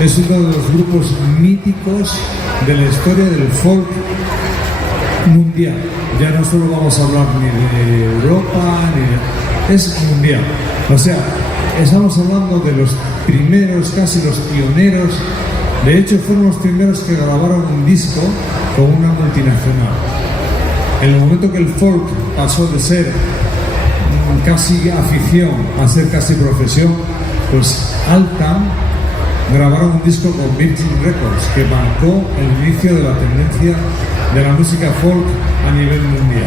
es uno de los grupos míticos de la historia del folk mundial. Ya no solo vamos a hablar ni de Europa, es mundial. O sea, estamos hablando de los primeros, casi los pioneros. De hecho, fueron los primeros que grabaron un disco con una multinacional. En el momento que el folk pasó de ser casi afición a ser casi profesión, pues Altan grabaron un disco con Virgin Records que marcó el inicio de la tendencia de la música folk a nivel mundial.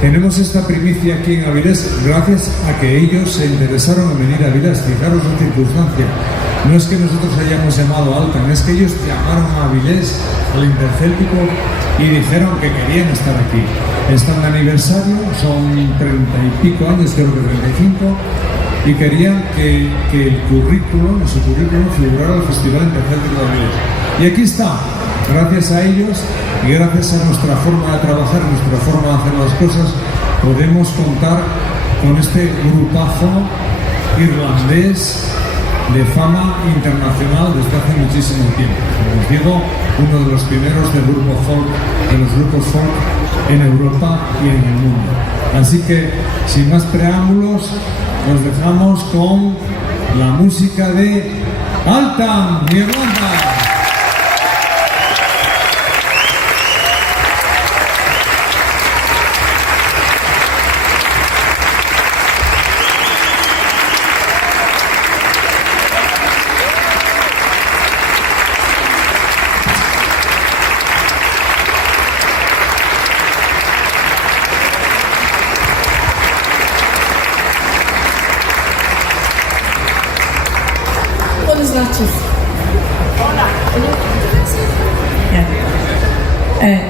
Tenemos esta primicia aquí en Avilés gracias a que ellos se interesaron en venir a Avilés. Fijaros la circunstancia. No es que nosotros hayamos llamado a Altan, es que ellos llamaron a Avilés, al Intercéltico, y dijeron que querían estar aquí. Están de aniversario, son 30 y pico años, creo que 35, y querían que el currículum, su currículum, figurara el Festival Intercéltico de Avilés. Y aquí está, gracias a ellos y gracias a nuestra forma de trabajar, nuestra forma de hacer las cosas, podemos contar con este grupazo irlandés de fama internacional desde hace muchísimo tiempo. Como os digo, uno de los primeros de grupos folk en Europa y en el mundo. Así que, sin más preámbulos, nos dejamos con la música de Altan, Irlanda.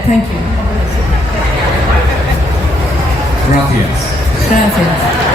Thank you. Gracias. Gracias.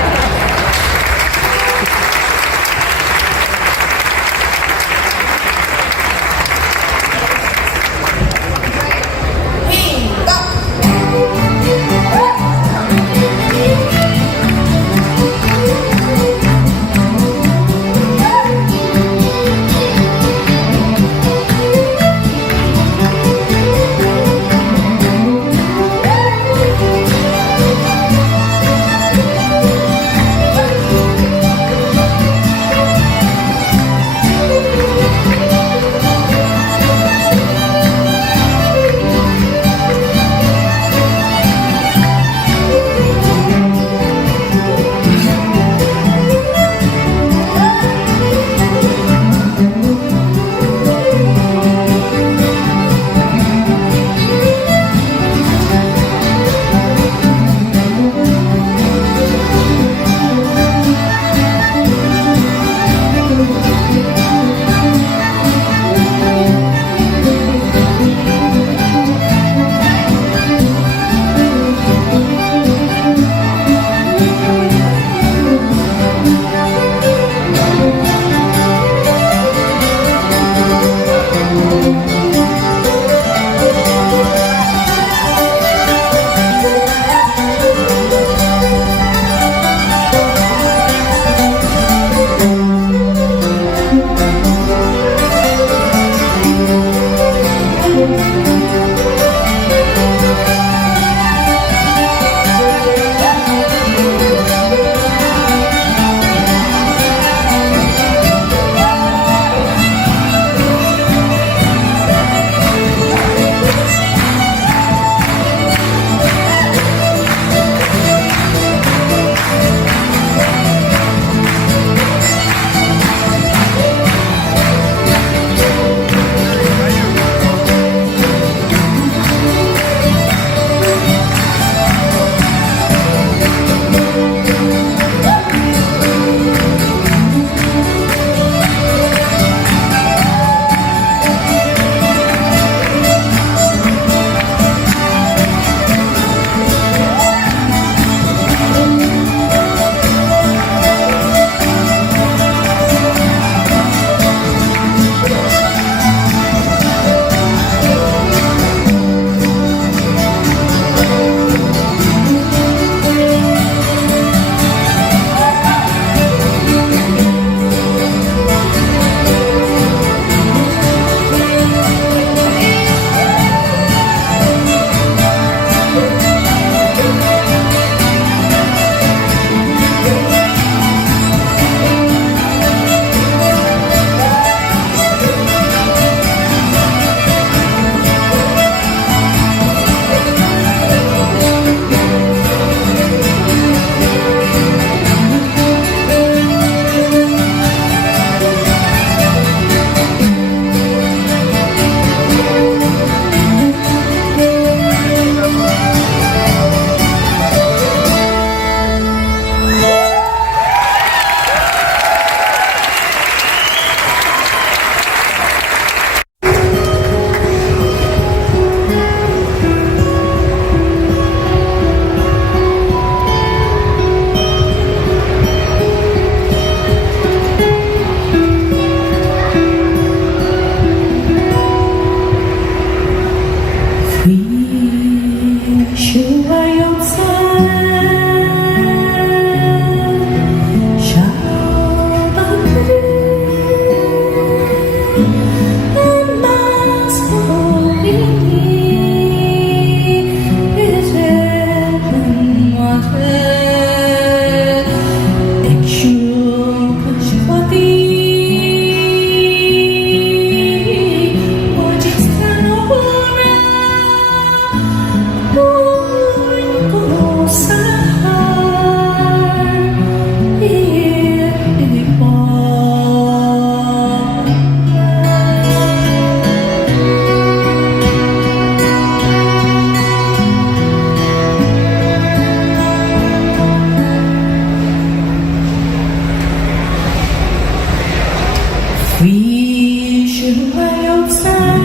vì sự mai ốc xa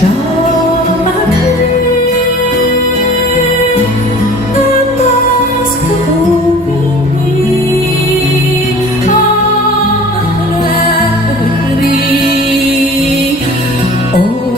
cho mắt atas kebumi hari oh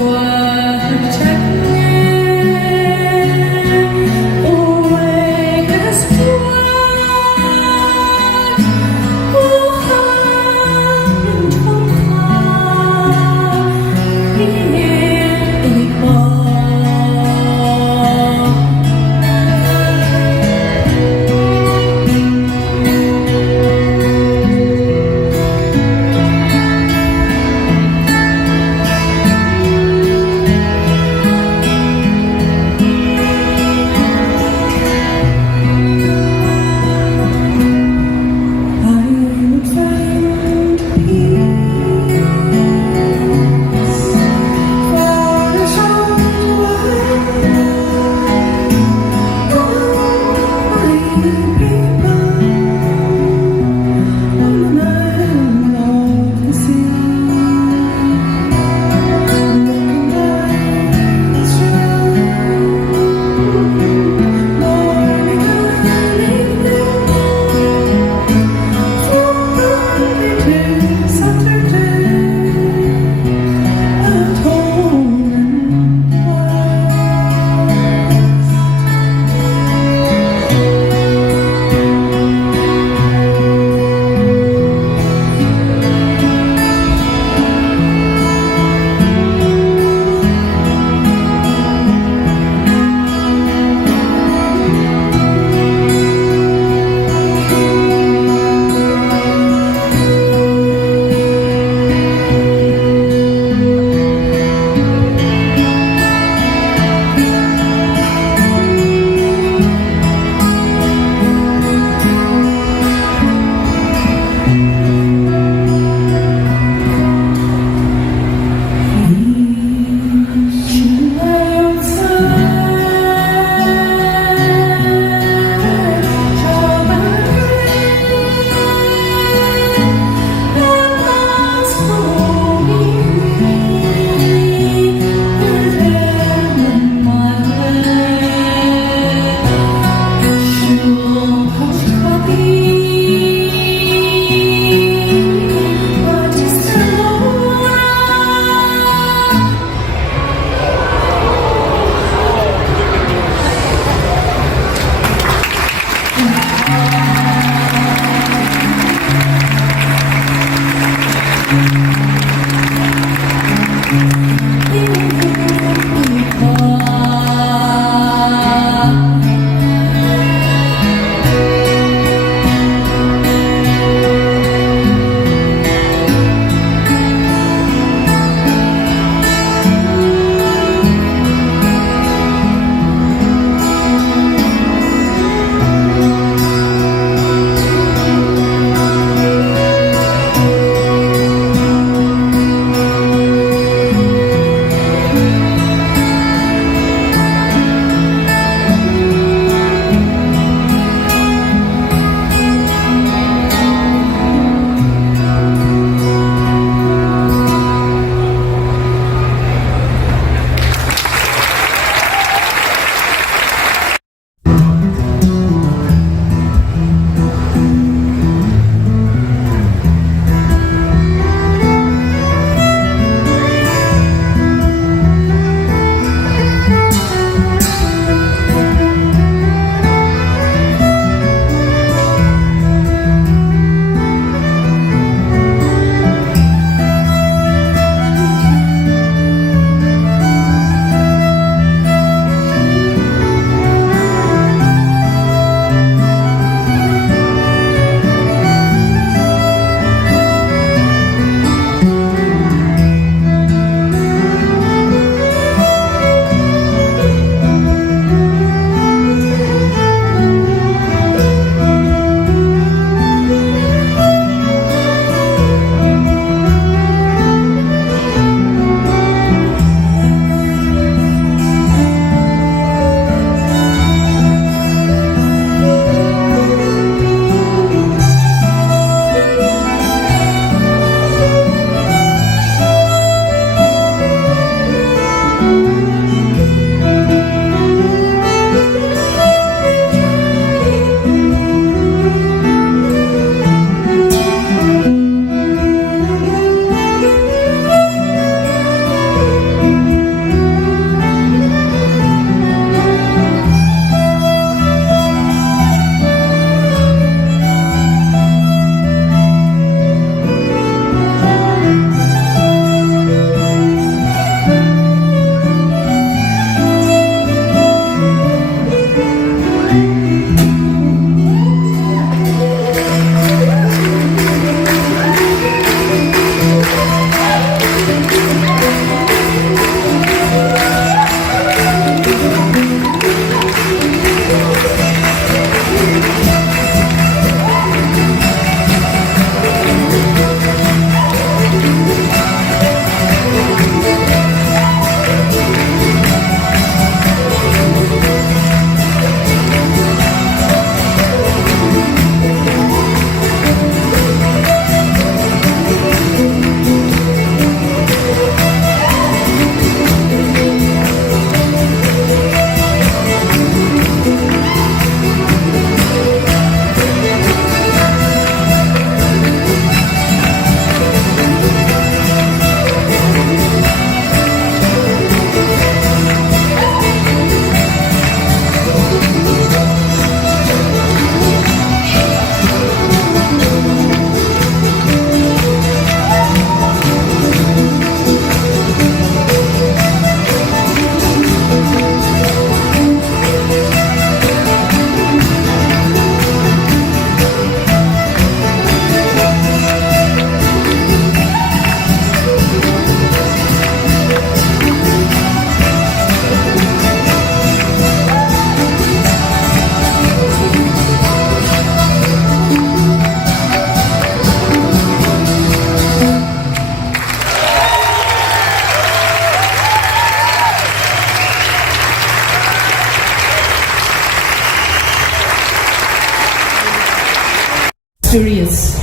Asturias.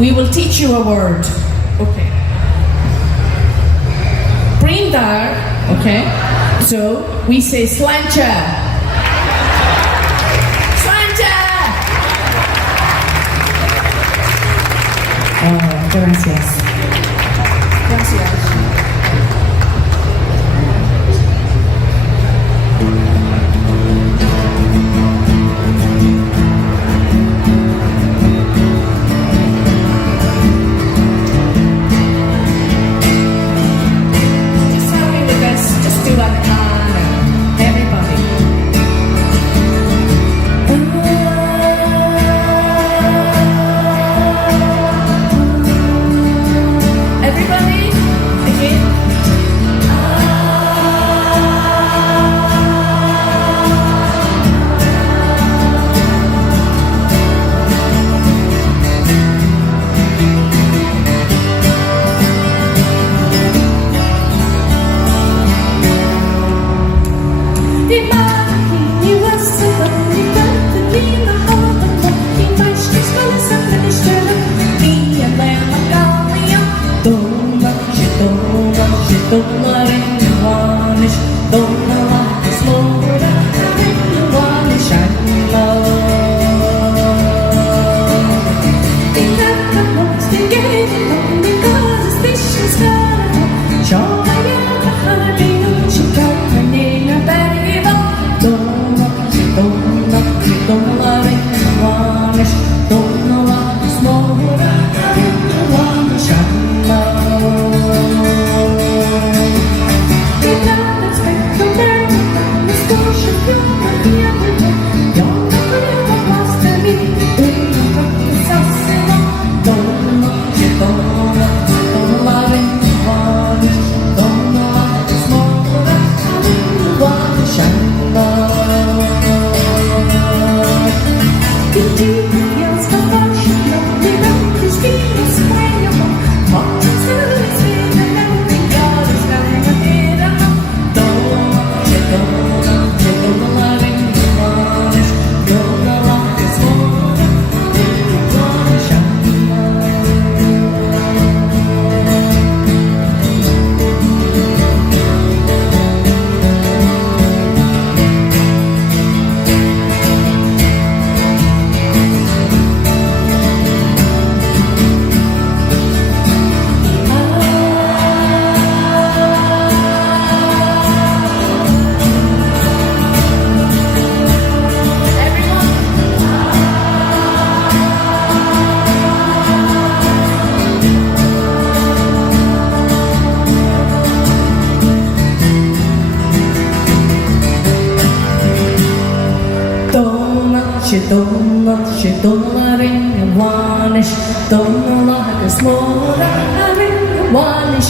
We will teach you a word. Okay. Brindar. Okay. So we say slancha. Slancha. Oh, gracias. Gracias. Just having the best, just do like everybody. Everybody, again. Imagine you were so lonely, but the dream of all the lucky nights just gonna something stella. Me and Lamb Gallia. Dona, dona, vanish. Dona, slora, vanish. They got the most, they get it along because it's vicious stella. Show I am the honey, she got her name, I better give up. dona, vanish. Dona, slora, vanish. They got the spectrum burning, the scorch of you, the other day. You're the real one, lost to me. They got the sassy. Dona, vanish. Dona, slora, vanish. She don't let it vanish. Don't let it slora, vanish.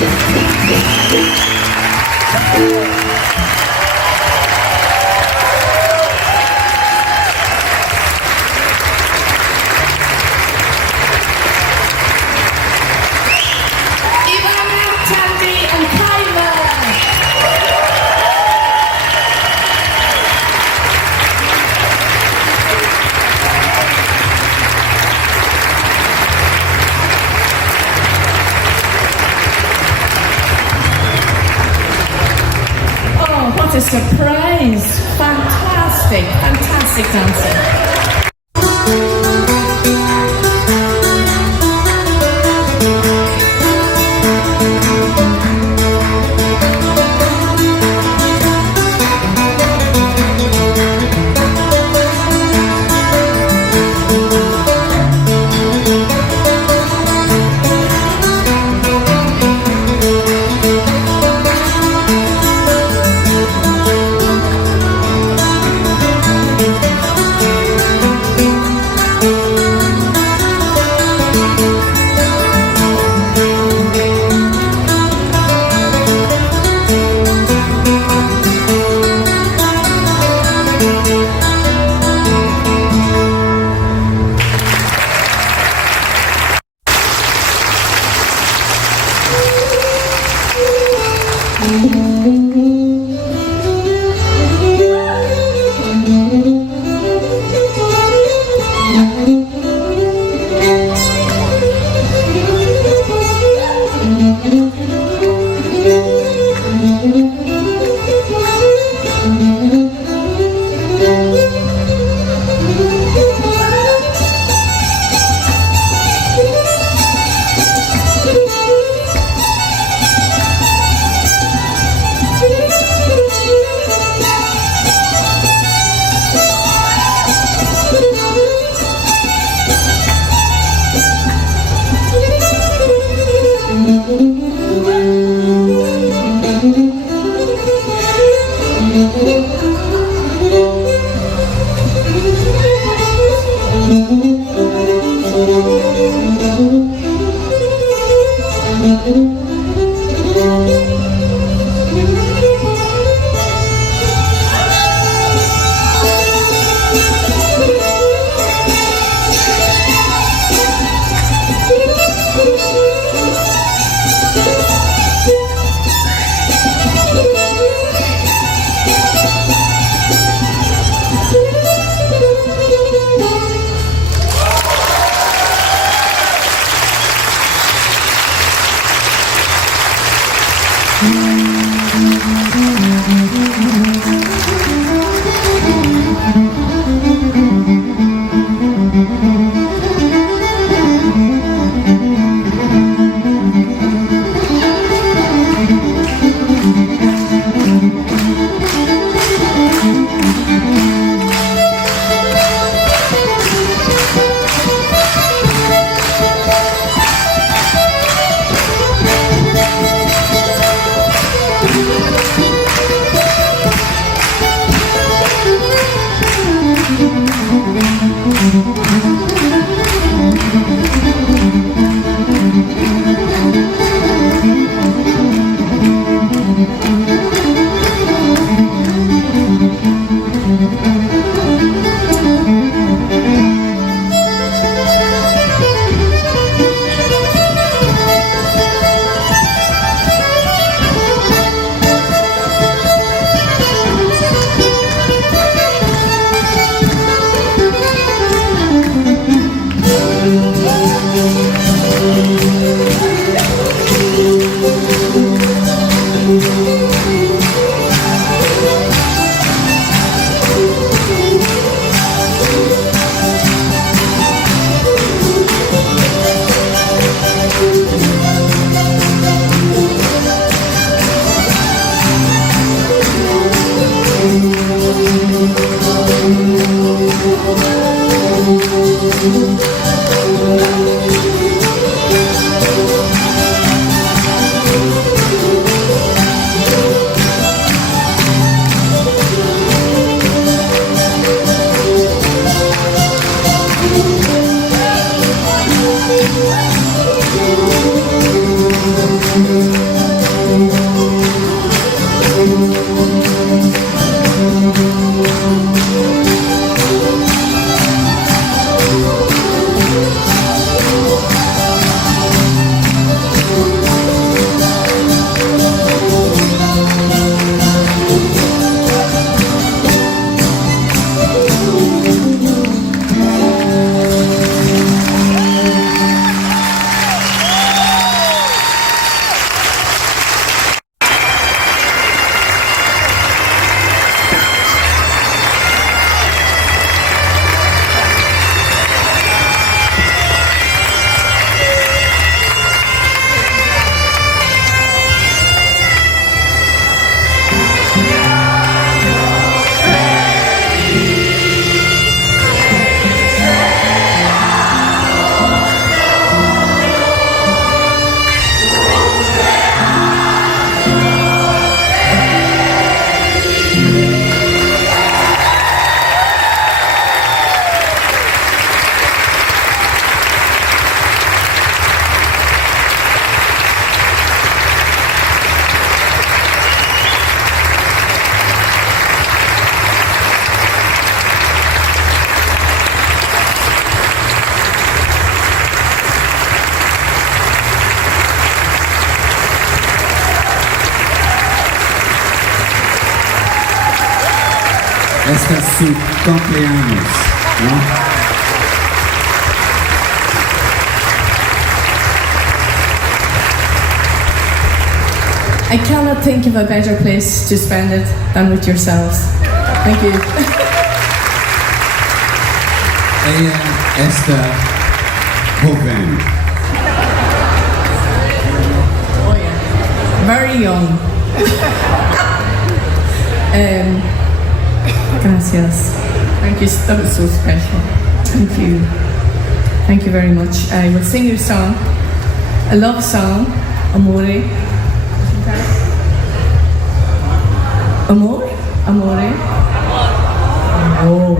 Ivana, Tanvi, and Kyla. Oh, what a surprise! Fantastic, fantastic dancing. Este es su cumpleaños, ¿no? I cannot think of a better place to spend it than with yourselves. Thank you. Ella está joven. Oh yeah. Very young. Gracias. Thank you. That was so special. Thank you. Thank you very much. I will sing you a song, a love song, Amore. Amore? Amore? Oh.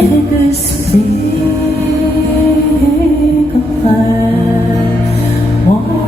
et de say goodbye. Oh,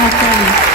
Okay.